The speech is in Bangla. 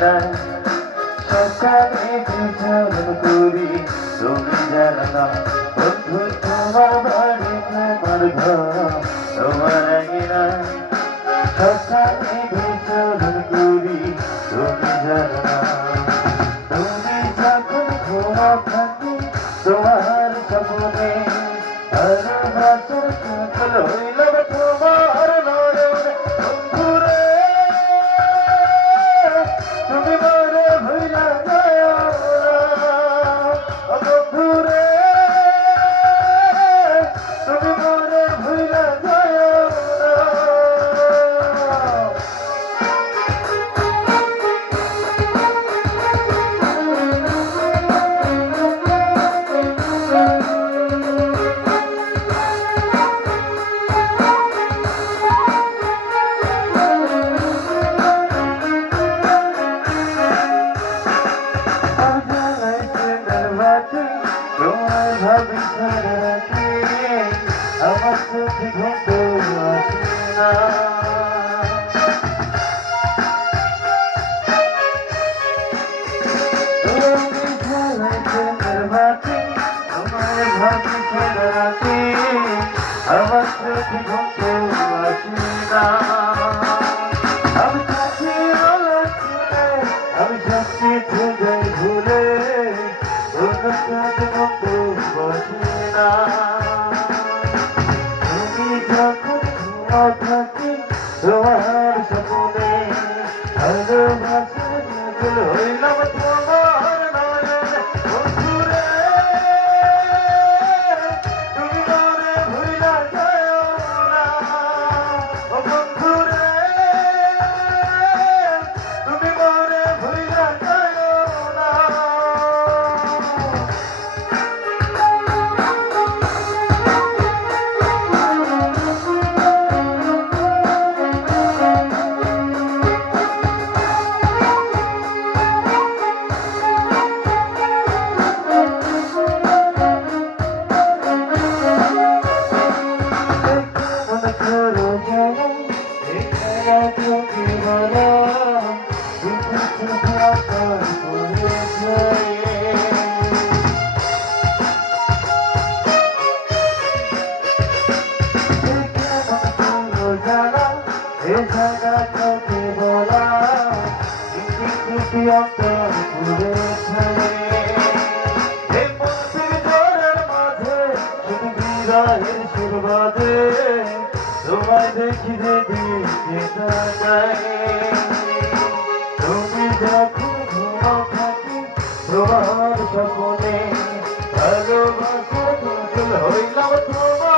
না সকালে বিচরণ করি তুমি জানো না বন্ধু তোমার বাড়ি তোমার ঘর তোমার আঙিনা সকালে বিচরণ করি তুমি জানো না তুমি যখন ঘুমা থাকি তোমার স্বপ্নে আর বাসর কাকল হইল তোমার ভাবি আমার চোখে ঘুমতে না আমার চোখে ঘুমতে আসে না যখন থাকি তোমার স্বপ্নে ভালোবাসা তোমায় দেখি দেখি তুমি যখন ঘুমাও থাকি তোমার স্বপ্নে ভালোবাসা হইলাম তোমার।